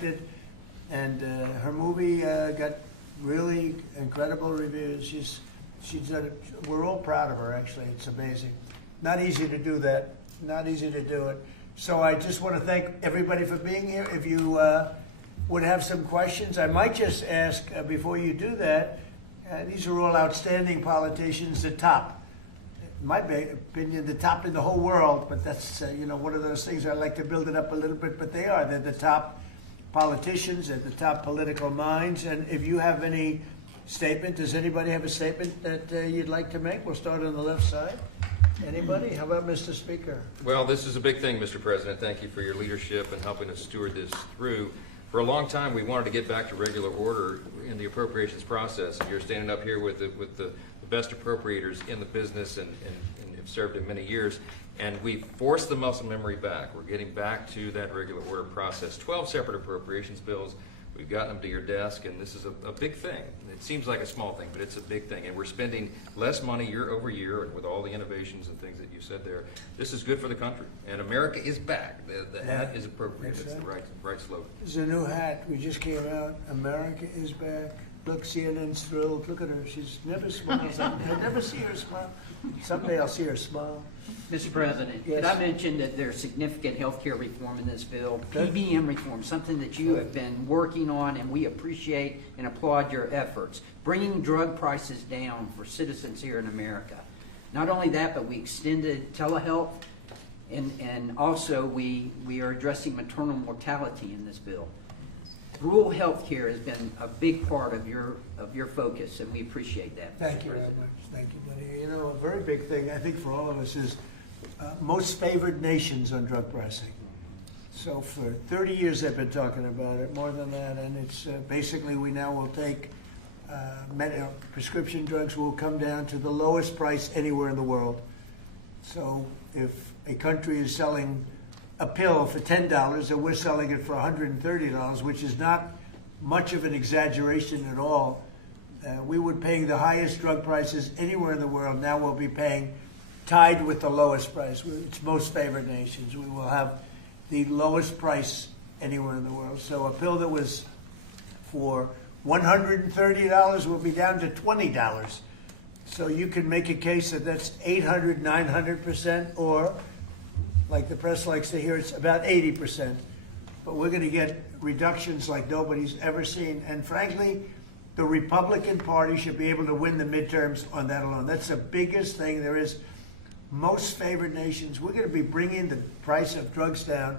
respected, and her movie got really incredible reviews. She's done it. We're all proud of her, actually. It's amazing. Not easy to do that. Not easy to do it. So I just want to thank everybody for being here. If you would have some questions, I might just ask before you do that. These are all outstanding politicians, the top. In my opinion, the top in the whole world. But that's one of those things I like to build it up a little bit. But they are. They're the top politicians. They're the top political minds. And if you have any statement, does anybody have a statement that you'd like to make? We'll start on the left side. Anybody? How about Mr. Speaker? Well, this is a big thing, Mr. President. Thank you for your leadership and helping us steward this through. For a long time, we wanted to get back to regular order in the appropriations process. And you're standing up here with the best appropriators in the business and have served in many years. And we forced the muscle memory back. We're getting back to that regular order process. 12 separate appropriations bills. We've gotten them to your desk, and this is a big thing. It seems like a small thing, but it's a big thing. And we're spending less money year over year, and with all the innovations and things that you said there, this is good for the country. And America is back. The hat is appropriate. It's the right slogan. There's a new hat. We just came out. America is back. Look, CNN's thrilled. Look at her. She's never smiles. I never see her smile. Someday I'll see her smile. Mr. President, yes. Did I mention that there's significant health care reform in this bill? PBM reform, something that you have been working on, and we appreciate and applaud your efforts. Bringing drug prices down for citizens here in America. Not only that, but we extended telehealth, and also we are addressing maternal mortality in this bill. Rural health care has been a big part of your focus, and we appreciate that. Thank you very much. Thank you, buddy. A very big thing, I think, for all of us is most favored nations on drug pricing. So for 30 years they've been talking about it, more than that, and it's basically we now will take prescription drugs will come down to the lowest price anywhere in the world. So if a country is selling a pill for $10 and we're selling it for $130, which is not much of an exaggeration at all, we were paying the highest drug prices anywhere in the world. Now we'll be paying tied with the lowest price. It's most favored nations. We will have the lowest price anywhere in the world. So a pill that was for $130 will be down to $20. So you can make a case that that's 800, 900%, or like the press likes to hear, it's about 80%. But we're going to get reductions like nobody's ever seen. And frankly, the Republican Party should be able to win the midterms on that alone. That's the biggest thing there is. Most favored nations, we're going to be bringing the price of drugs down.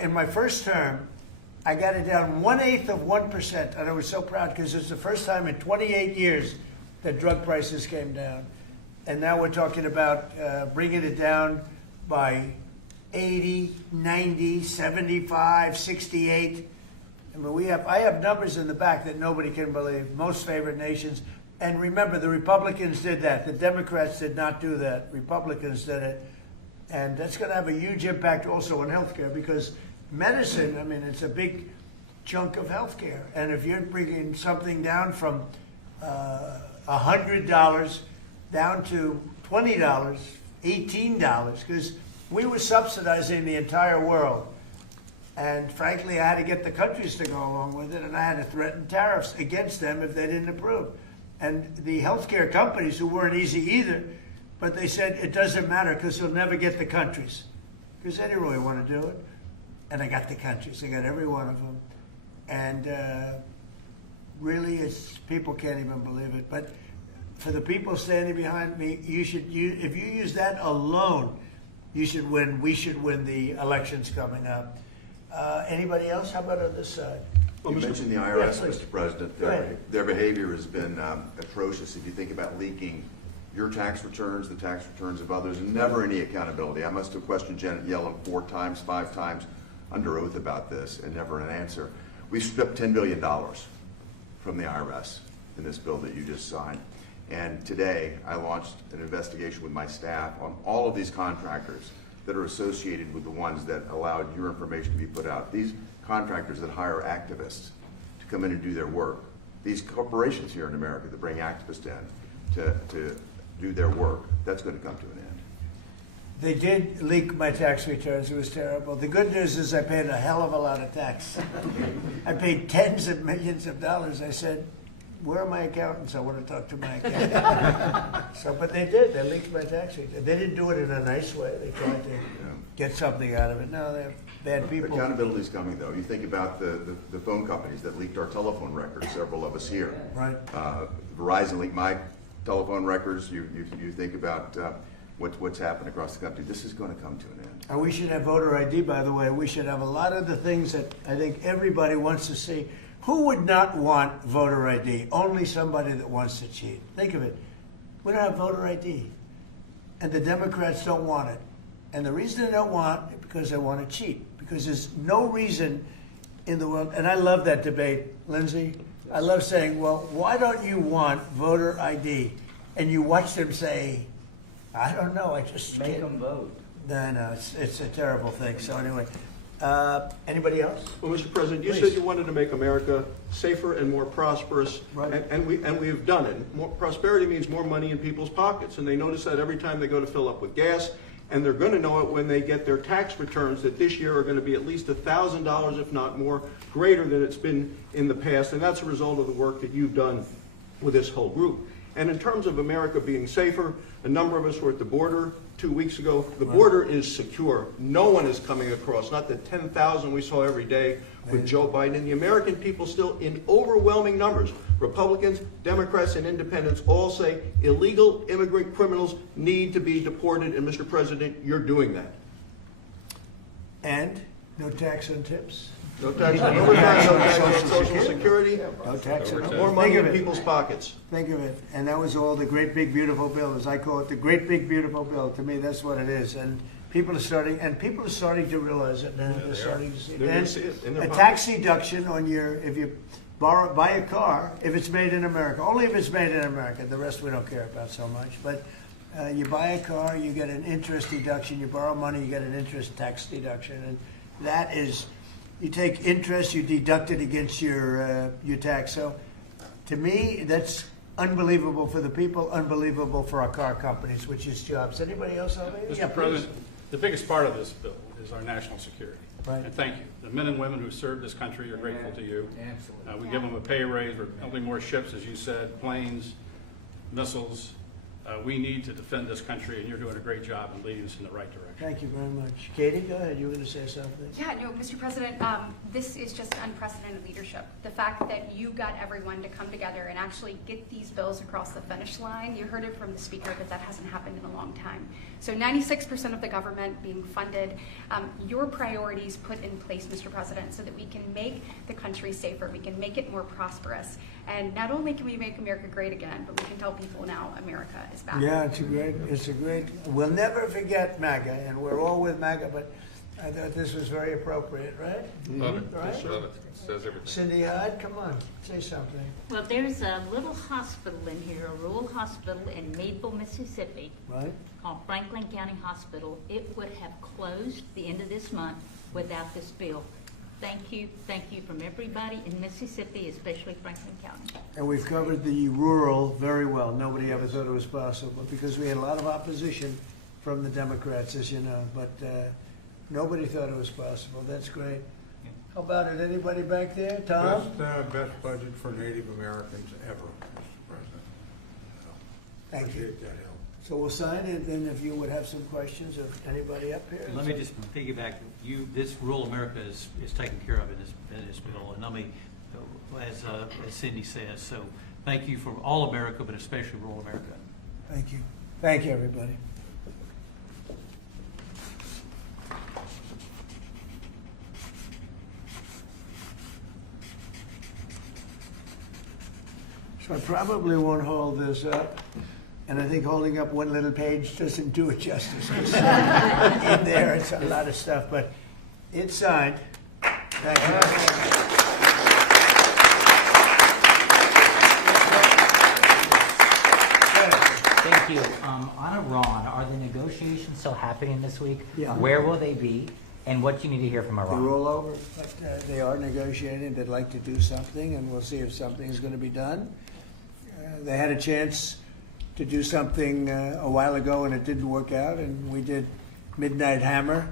In my first term, I got it down 1/8 of 1%, and I was so proud because it's the first time in 28 years that drug prices came down. And now we're talking about bringing it down by 80, 90, 75, 68. I mean, I have numbers in the back that nobody can believe. Most favored nations. And remember, the Republicans did that. The Democrats did not do that. Republicans did it. And that's going to have a huge impact also on healthcare, because medicine, I mean, it's a big chunk of healthcare. And if you're bringing something down from $100 down to $20, $18, because we were subsidizing the entire world. And frankly, I had to get the countries to go along with it, and I had to threaten tariffs against them if they didn't approve. And the healthcare companies, who weren't easy either, but they said it doesn't matter because you'll never get the countries, because they didn't really want to do it. And I got the countries. I got every one of them. And really, people can't even believe it. But for the people standing behind me, if you use that alone, you should win. We should win the elections coming up. Anybody else? How about on this side? You mentioned the IRS, Mr. President. Their behavior has been atrocious. If you think about leaking your tax returns, the tax returns of others, and never any accountability. I must have questioned Janet Yellen 4 times, 5 times under oath about this, and never an answer. We stripped $10 billion from the IRS in this bill that you just signed. And today, I launched an investigation with my staff on all of these contractors that are associated with the ones that allowed your information to be put out. These contractors that hire activists to come in and do their work. These corporations here in America that bring activists in to do their work, that's going to come to an end. They did leak my tax returns. It was terrible. The good news is I paid a hell of a lot of tax. I paid tens of millions of dollars. I said, where are my accountants? I want to talk to my accountant. But they did. They leaked my tax returns. They didn't do it in a nice way. They tried to get something out of it. No, they're bad people. Accountability is coming, though. You think about the phone companies that leaked our telephone records, several of us here. Right. Verizon leaked my telephone records. You think about what's happened across the country. This is going to come to an end. And we should have voter ID, by the way. We should have a lot of the things that I think everybody wants to see. Who would not want voter ID? Only somebody that wants to cheat. Think of it. We don't have voter ID. And the Democrats don't want it. And the reason they don't want it is because they want to cheat. Because there's no reason in the world, and I love that debate, Lindsay. I love saying, well, why don't you want voter ID? And you watch them say, I don't know, I just Make can't. them vote. No, it's a terrible thing. So anyway, anybody else? Well, Mr. President, you Please. said you wanted to make America safer and more prosperous, Right. and we've done it. More prosperity means more money in people's pockets, and they notice that every time they go to fill up with gas, and they're going to know it when they get their tax returns that this year are going to be at least $1,000, if not more, greater than it's been in the past, and that's a result of the work that you've done with this whole group. And in terms of America being safer, a number of us were at the border 2 weeks ago. The border is secure. No one is coming across, not the 10,000 we saw every day with Joe Biden. And the American people still, in overwhelming numbers, Republicans, Democrats, and independents all say illegal immigrant criminals need to be deported. And Mr. President, you're doing that. And no tax on tips. No tax on overtime, no tax on Social Security, No tax on more money Think in of it. people's pockets. Think of it. And that was all the great big beautiful bill, as I call it, the great big beautiful bill. To me, that's what it is. And people are starting to realize it now. They're starting to see it. They're gonna And see it in their a pockets. tax deduction on your, if you buy a car, if it's made in America, only if it's made in America. The rest we don't care about so much. But you buy a car, you get an interest deduction. You borrow money, you get an interest tax deduction. And that is, you take interest, you deduct it against your tax. So to me, that's unbelievable for the people, unbelievable for our car companies, which is jobs. Anybody else out there? Yeah, Mr. President, the biggest part of this bill is our national security. Right. And thank you. The men and women who serve this country are grateful to you. Absolutely. We give them a pay raise. We're building more ships, as you said, planes, missiles. We need to defend this country, and you're doing a great job in leading us in the right direction. Thank you very much. Katie, go ahead. You were going to say something? Yeah, no, Mr. President, this is just unprecedented leadership. The fact that you got everyone to come together and actually get these bills across the finish line, you heard it from the speaker that hasn't happened in a long time. So 96% of the government being funded, your priorities put in place, Mr. President, so that we can make the country safer, we can make it more prosperous. And not only can we make America great again, but we can tell people now America is back. Yeah, it's a great, we'll never forget MAGA, and we're all with MAGA, but I thought this was very appropriate, right? Love it. Right? Love it. Says everything. Cindy Hyde, come on, say something. Well, there's a little hospital in here, a rural hospital in Maple, Mississippi, Right? called Franklin County Hospital. It would have closed the end of this month without this bill. Thank you from everybody in Mississippi, especially Franklin County. And we've covered the rural very well. Nobody ever thought it was possible because we had a lot of opposition from the Democrats, as you know, but nobody thought it was possible. That's great. How about it? Anybody back there? Tom? Best budget for Native Americans ever, Mr. President. Thank you. Appreciate that help. So we'll sign it, and if you would have some questions of anybody up here. Let me just piggyback. This rural America is taken care of in this bill, and let me, as Cindy says, so thank you for all America, but especially rural America. Thank you. Thank you, everybody. So I probably won't hold this up. And I think holding up one little page doesn't do it justice. It's in there, it's a lot of stuff, but it's signed. Thank you. Thank you. On Iran, are the negotiations still happening this week? Yeah. Where will they be? And what do you need to hear from They Iran? roll over, but they are negotiating. They'd like to do something, and we'll see if something is going to be done. They had a chance to do something a while ago, and it didn't work out, and we did midnight hammer.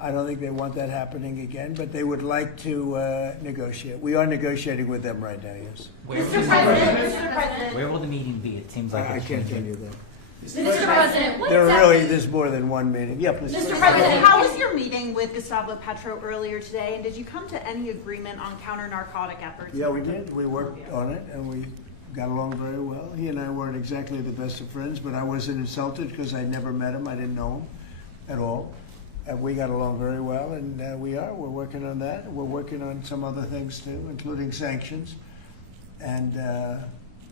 I don't think they want that happening again, but they would like to negotiate. We are negotiating with them right now, yes. Mr. President, where will the meeting be? It seems like I it's can't tell changing. you that. Mr. President, what There's more than one meeting. Yeah, please. Mr. President, how was your meeting with Gustavo Petro earlier today, and did you come to any agreement on counter-narcotic efforts? Yeah, we did. We worked on it, and we got along very well. He and I weren't exactly the best of friends, but I wasn't insulted because I never met him. I didn't know him at all. We got along very well, and we're working on that. We're working on some other things too, including sanctions. And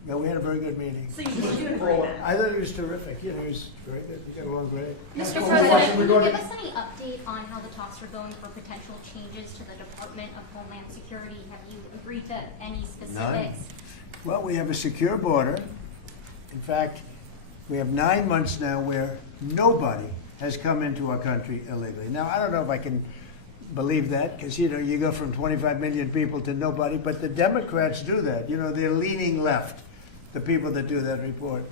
yeah, we had a very good meeting. So you came to an agreement? I thought it was terrific. You know, it was great. We got along great. Mr. President, can you give us any update on how the talks are going for potential changes to the Department of Homeland Security? Have you agreed to any specifics? Well, we have a secure border. In fact, we have 9 months now where nobody has come into our country illegally. Now, I don't know if I can believe that, because, you know, you go from 25 million people to nobody, but the Democrats do that. You know, they're leaning left, the people that do that report.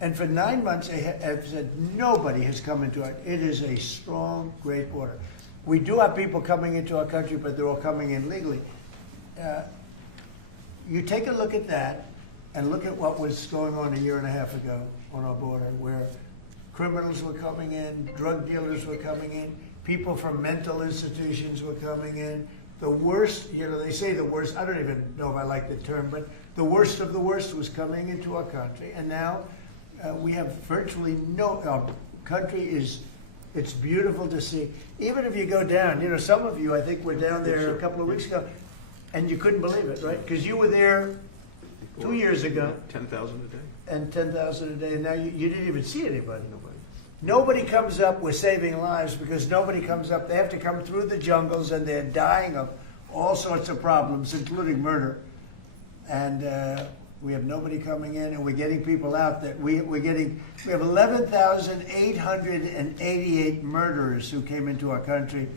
And for 9 months, they have said nobody has come into our, it is a strong, great border. We do have people coming into our country, but they're all coming in legally. You take a look at that, and look at what was going on a year and a half ago on our border, where criminals were coming in, drug dealers were coming in, people from mental institutions were coming in. The worst, you know, they say the worst, I don't even know if I like the term, but the worst of the worst was coming into our country. And now we have virtually no, our country is, it's beautiful to see. Even if you go down, you know, some of you, I think, were down there a couple of weeks ago, and you couldn't believe it, right? Because you were there 2 years ago. 10,000 a day. And 10,000 a day, and now you didn't even see anybody. Nobody comes up with saving lives, because nobody comes up. They have to come through the jungles, and they're dying of all sorts of problems, including murder. And we have nobody coming in, and we're getting people out. That we have 11,888 murderers who came into our country.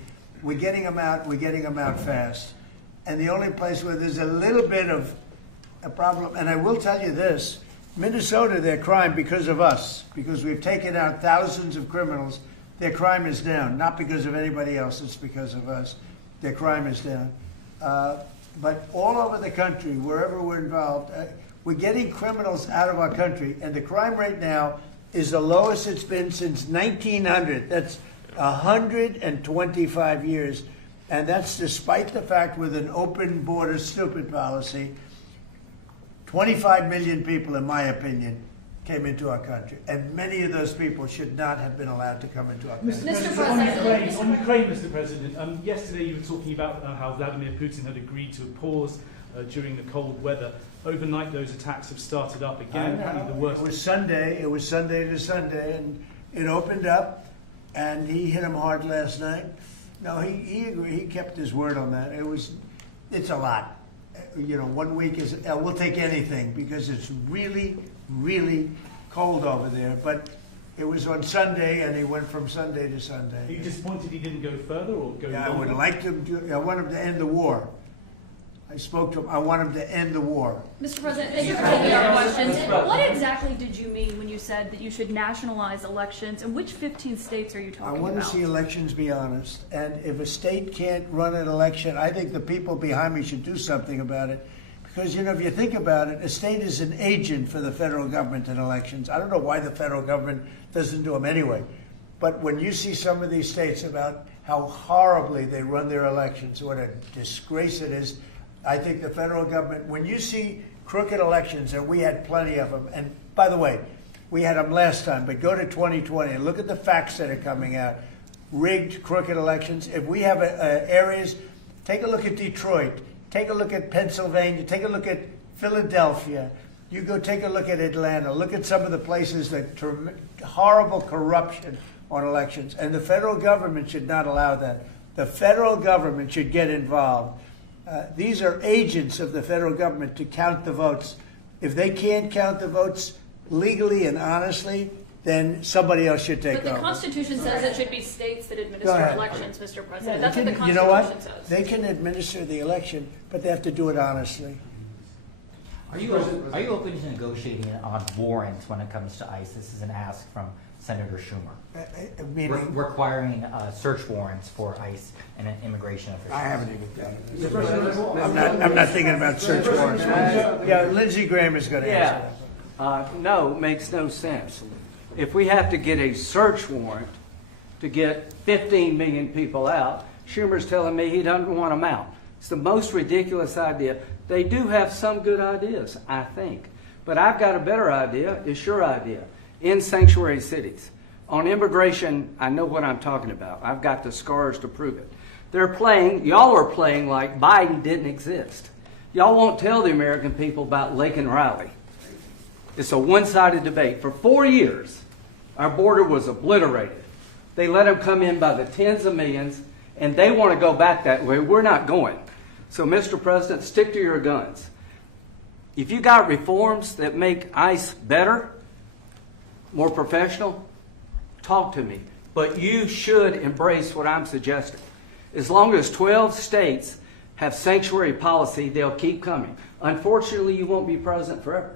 We're getting them out. We're getting them out fast. And the only place where there's a little bit of a problem, and I will tell you this. Minnesota, their crime, because of us, because we've taken out thousands of criminals, their crime is down. Not because of anybody else, it's because of us. Their crime is down. But all over the country, wherever we're involved, we're getting criminals out of our country, and the crime rate now is the lowest it's been since 1900. That's 125 years, and that's despite the fact with an open border stupid policy. 25 million people, in my opinion, came into our country, and many of those people should not have been allowed to come into our country. Mr. President. On Ukraine, Mr. President, yesterday you were talking about how Vladimir Putin had agreed to a pause during the cold weather. Overnight, those attacks have started up again. The worst. It was Sunday to Sunday, and it opened up, and he hit him hard last night. No, he agreed. He kept his word on that. It's a lot. You know, 1 week is, we'll take anything, because it's really, really cold over there. But it was on Sunday, and he went from Sunday to Sunday. Are you disappointed he didn't go further or go Yeah, I longer? would like to. I want him to end the war. I spoke to him. I want him to end the war. Mr. President, thank you for taking our questions. What exactly did you mean when you said that you should nationalize elections, and which 15 states are you talking about? I want to see elections be honest. And if a state can't run an election, I think the people behind me should do something about it. Because, you know, if you think about it, a state is an agent for the federal government in elections. I don't know why the federal government doesn't do them anyway. But when you see some of these states about how horribly they run their elections, what a disgrace it is, I think the federal government, when you see crooked elections, and we had plenty of them, and by the way, we had them last time, but go to 2020 and look at the facts that are coming out. Rigged, crooked elections. If we have areas, take a look at Detroit, take a look at Pennsylvania, take a look at Philadelphia. You go take a look at Atlanta, look at some of the places that horrible corruption on elections. And the federal government should not allow that. The federal government should get involved. These are agents of the federal government to count the votes. If they can't count the votes legally and honestly, then somebody else should take over. But the Constitution says it should be states that administer elections, Mr. President. That's what the Constitution you know what? says. They can administer the election, but they have to do it honestly. Are you open to negotiating on warrants when it comes to ICE? This is an ask from Senator Schumer, Meaning, requiring search warrants for ICE and immigration officials. I haven't even done it. I'm not thinking about search warrants. Yeah, Lindsey Graham is going to answer that. No, makes no sense. If we have to get a search warrant to get 15 million people out, Schumer's telling me he doesn't want them out. It's the most ridiculous idea. They do have some good ideas, I think. But I've got a better idea. It's your idea. In sanctuary cities. On immigration, I know what I'm talking about. I've got the scars to prove it. Y'all are playing like Biden didn't exist. Y'all won't tell the American people about Lincoln Riley. It's a one-sided debate. For 4 years, our border was obliterated. They let them come in by the tens of millions, and they want to go back that way. We're not going. So, Mr. President, stick to your guns. If you got reforms that make ICE better, more professional, talk to me. But you should embrace what I'm suggesting. As long as 12 states have sanctuary policy, they'll keep coming. Unfortunately, you won't be president forever.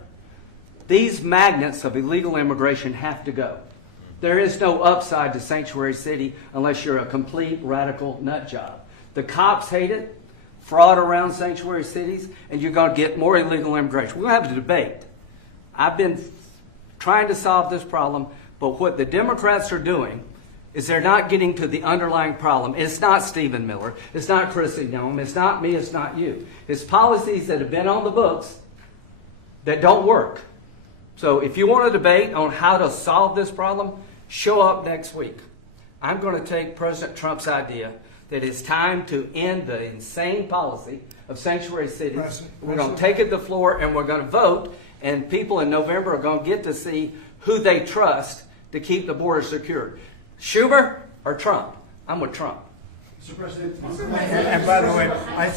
These magnets of illegal immigration have to go. There is no upside to sanctuary city unless you're a complete radical nut job. The cops hate it, fraud around sanctuary cities, and you're going to get more illegal immigration. We're going to have a debate. I've been trying to solve this problem, but what the Democrats are doing is they're not getting to the underlying problem. It's not Stephen Miller. It's not Chrissy Nome. It's not me. It's not you. It's policies that have been on the books that don't work. So if you want a debate on how to solve this problem, show up next week. I'm going to take President Trump's idea that it's time to end the insane policy of sanctuary cities. We're going to take it to the floor and we're going to vote, and people in November are going to get to see who they trust to keep the border secure. Schumer or Trump? I'm with Trump. Mr. President. And by the way,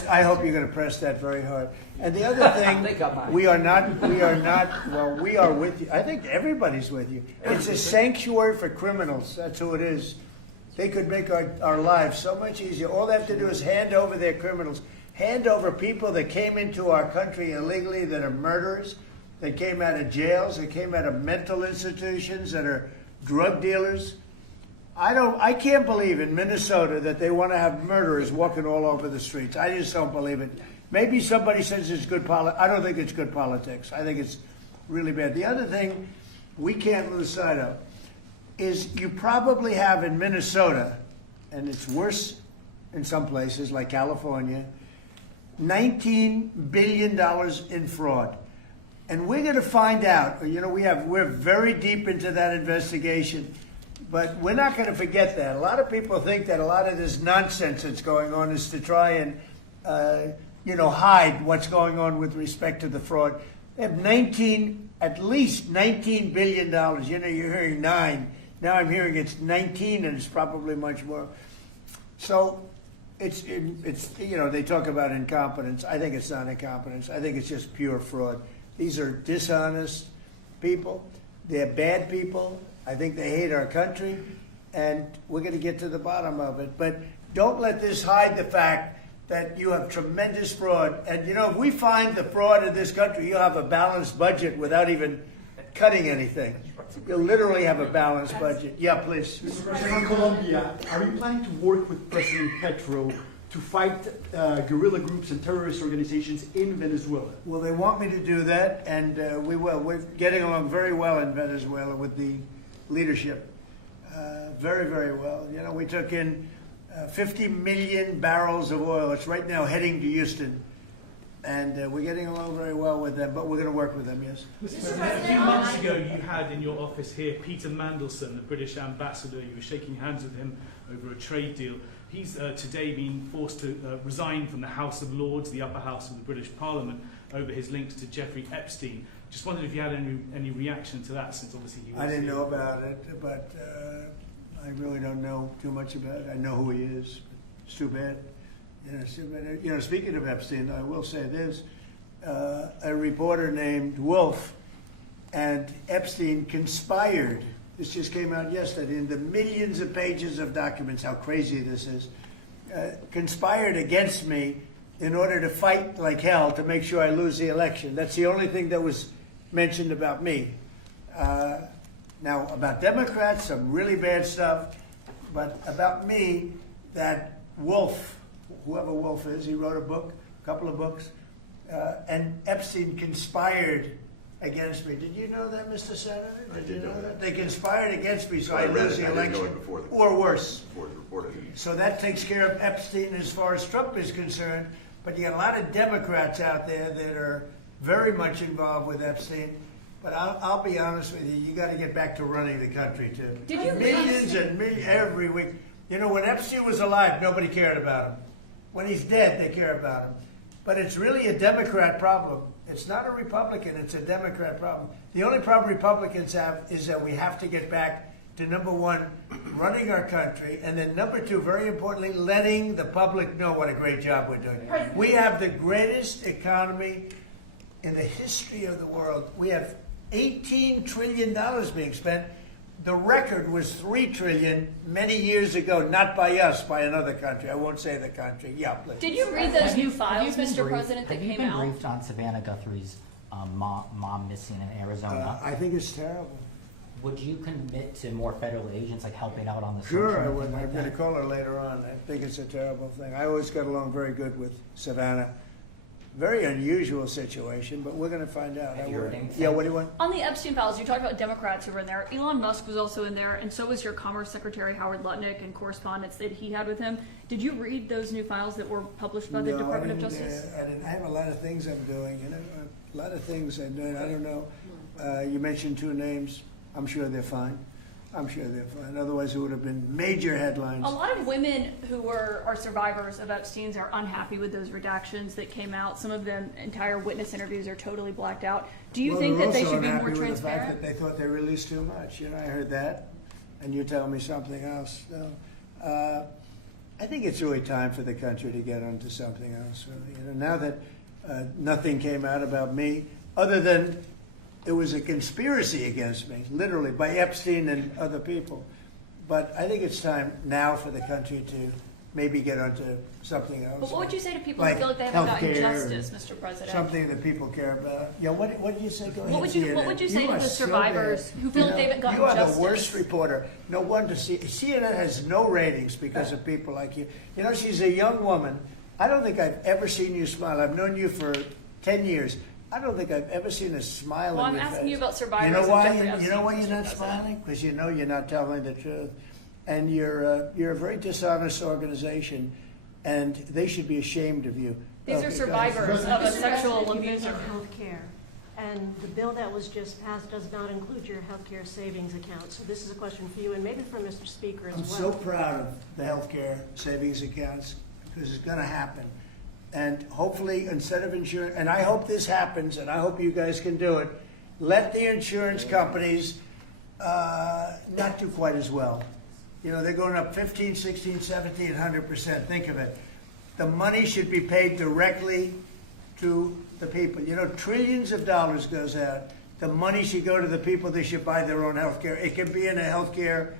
I hope you're going to press that very hard. And the other thing, we are with you. I think everybody's with you. It's a sanctuary for criminals. That's who it is. They could make our lives so much easier. All they have to do is hand over their criminals, hand over people that came into our country illegally that are murderers, that came out of jails, that came out of mental institutions, that are drug dealers. I can't believe in Minnesota that they want to have murderers walking all over the streets. I just don't believe it. Maybe somebody says it's good politics. I don't think it's good politics. I think it's really bad. The other thing we can't lose sight of is you probably have in Minnesota, and it's worse in some places like California, $19 billion in fraud. And we're going to find out, we're very deep into that investigation, but we're not going to forget that. A lot of people think that a lot of this nonsense that's going on is to try and, hide what's going on with respect to the fraud. They have at least $19 billion. You're hearing 9. Now I'm hearing it's 19, and it's probably much more. So it's they talk about incompetence. I think it's not incompetence. I think it's just pure fraud. These are dishonest people. They're bad people. I think they hate our country, and we're going to get to the bottom of it. But don't let this hide the fact that you have tremendous fraud. And, if we find the fraud in this country, you'll have a balanced budget without even cutting anything. You'll literally have a balanced budget. Yeah, please. Mr. President, in Colombia, are you planning to work with President Petro to fight guerrilla groups and terrorist organizations in Venezuela? Well, they want me to do that, and we will. We're getting along very well in Venezuela with the leadership. Very, very well. We took in 50 million barrels of oil. It's right now heading to Houston. And we're getting along very well with them, but we're going to work with them, yes. Mr. President, a few months ago, you had in your office here Peter Mandelson, the British ambassador. You were shaking hands with him over a trade deal. He's today been forced to resign from the House of Lords, the upper house of the British Parliament, over his links to Jeffrey Epstein. Just wondered if you had any reaction to that, since obviously he was... I didn't know about it, but I really don't know too much about it. I know who he is. It's too bad. Speaking of Epstein, I will say this. A reporter named Wolf and Epstein conspired. This just came out yesterday in the millions of pages of documents, how crazy this is. Conspired against me in order to fight like hell to make sure I lose the election. That's the only thing that was mentioned about me. Now, about Democrats, some really bad stuff, but about me, that Wolf, whoever Wolf is, he wrote a book, a couple of books, and Epstein conspired against me. Did you know that, Mr. Senator? Did you know that? They conspired against me, so I lose the election. Or worse. So that takes care of Epstein as far as Trump is concerned, but you got a lot of Democrats out there that are very much involved with Epstein. But I'll be honest with you, you got to get back to running the country too. Did you millions and millions every week? You know, when Epstein was alive, nobody cared about him. When he's dead, they care about him. But it's really a Democrat problem. It's not a Republican, it's a Democrat problem. The only problem Republicans have is that we have to get back to, number one, running our country, and then number two, very importantly, letting the public know what a great job we're doing. We have the greatest economy in the history of the world. We have $18 trillion being spent. The record was $3 trillion many years ago, not by us, by another country. I won't say the country. Yeah, please. Did you read those new files, Mr. President, that came out? Have you been briefed on Savannah Guthrie's mom missing in Arizona? I think it's terrible. Would you commit to more federal agents, like helping out on the search? Sure, I would. I'm going to call her later on. I think it's a terrible thing. I always got along very good with Savannah. Very unusual situation, but we're going to find out. Yeah, what do you want? On the Epstein files, you talked about Democrats who were in there. Elon Musk was also in there, and so was your Commerce Secretary Howard Lutnick and correspondence that he had with him. Did you read those new files that were published by the Department of Justice? I have a lot of things I'm doing, a lot of things I'm doing. I don't know. You mentioned two names. I'm sure they're fine. I'm sure they're fine. Otherwise, it would have been major headlines. A lot of women who are survivors of Epstein's are unhappy with those redactions that came out. Some of them, entire witness interviews are totally blacked out. Do you think that they should be more transparent? The fact that they thought they released too much. I heard that, and you tell me something else. No. I think it's really time for the country to get onto something else. Really. Now that nothing came out about me, other than it was a conspiracy against me, literally, by Epstein and other people. But I think it's time now for the country to maybe get onto something else. But what would you say to people who feel like they haven't gotten justice, Mr. President? Something that people care about. Yeah, what did you say? Go ahead. What would you say to the survivors who feel like they haven't gotten justice? You are the worst reporter. No wonder CNN has no ratings because of people like you. She's a young woman. I don't think I've ever seen you smile. I've known you for 10 years. I don't think I've ever seen a smile on your face. I'm asking you about survivors. You know why you're not smiling? Because you know you're not telling the truth. And you're a very dishonest organization, and they should be ashamed of you. These are survivors of a sexual abuse. Health care. And the bill that was just passed does not include your health care savings account. So this is a question for you and maybe for Mr. Speaker as well. I'm so proud of the health care savings accounts because it's going to happen. And hopefully, instead of insurance, and I hope this happens, and I hope you guys can do it, let the insurance companies not do quite as well. They're going up 15, 16, 17, 100%. Think of it. The money should be paid directly to the people. Trillions of dollars goes out. The money should go to the people. They should buy their own health care. It can be in a health care,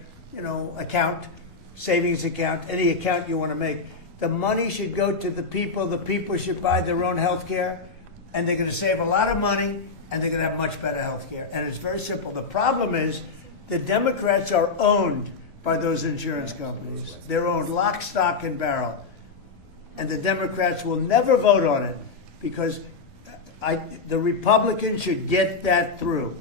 account, savings account, any account you want to make. The money should go to the people. The people should buy their own health care, and they're going to save a lot of money, and they're going to have much better health care. And it's very simple. The problem is the Democrats are owned by those insurance companies. They're owned lock, stock, and barrel. And the Democrats will never vote on it because the Republicans should get that through.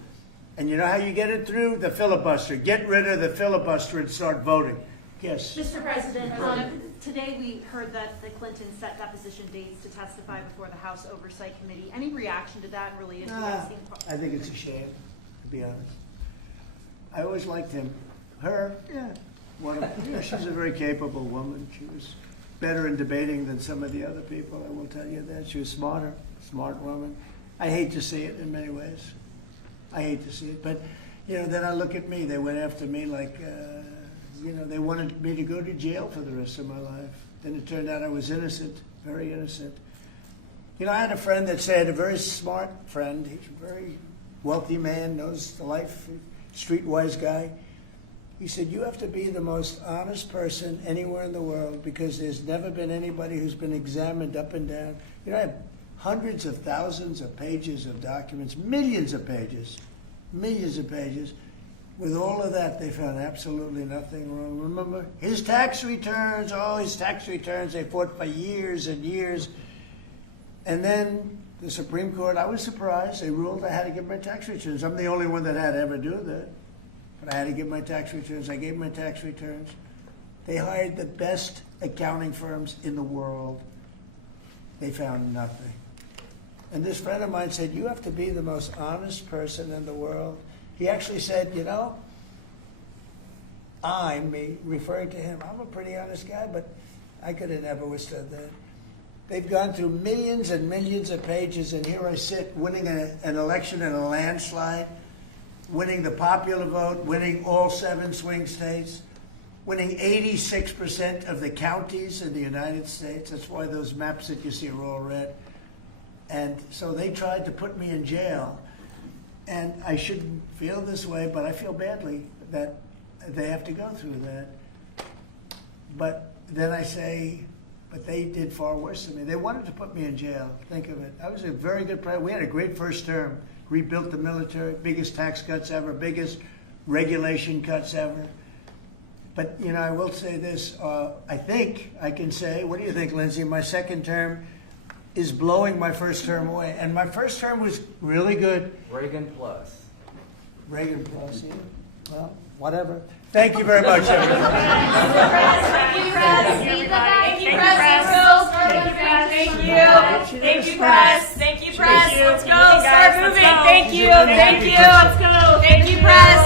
And you know how you get it through? The filibuster. Get rid of the filibuster and start voting. Yes. Mr. President, today we heard that the Clintons set deposition dates to testify before the House Oversight Committee. Any reaction to that related to that? I think it's a shame, to be honest. I always liked him. Her, yeah. She's a very capable woman. She was better in debating than some of the other people, I will tell you that. She was smart woman. I hate to see it in many ways. I hate to see it. But, then I look at me. They went after me like... they wanted me to go to jail for the rest of my life. Then it turned out I was innocent, very innocent. I had a friend that said, a very smart friend, he's a very wealthy man, knows the life, streetwise guy. He said, you have to be the most honest person anywhere in the world because there's never been anybody who's been examined up and down. I have hundreds of thousands of pages of documents, millions of pages. With all of that, they found absolutely nothing wrong. Remember, his tax returns, they fought for years and years. And then the Supreme Court, I was surprised, they ruled I had to give my tax returns. I'm the only one that had to ever do that. But I had to give my tax returns. I gave my tax returns. They hired the best accounting firms in the world. They found nothing. And this friend of mine said, you have to be the most honest person in the world. He actually said, you know, me referring to him, I'm a pretty honest guy, but I could have never withstood that. They've gone through millions and millions of pages, and here I sit winning an election in a landslide, winning the popular vote, winning all 7 swing states, winning 86% of the counties in the United States. That's why those maps that you see are all red. And so they tried to put me in jail. And I shouldn't feel this way, but I feel badly that they have to go through that. But then I say, but they did far worse than me. They wanted to put me in jail. Think of it. I was a very good president. We had a great first term. Rebuilt the military, biggest tax cuts ever, biggest regulation cuts ever. But, you know, I will say this. I think I can say, what do you think, Lindsay? My second term is blowing my first term away. And my first term was really good. Reagan plus. Reagan plus, yeah. Well, whatever. Thank you very much, everybody. Thank you, press. Thank you, press. Thank you, press. Thank you, press. Let's go. Start moving. Thank you. Let's go. Thank you, press.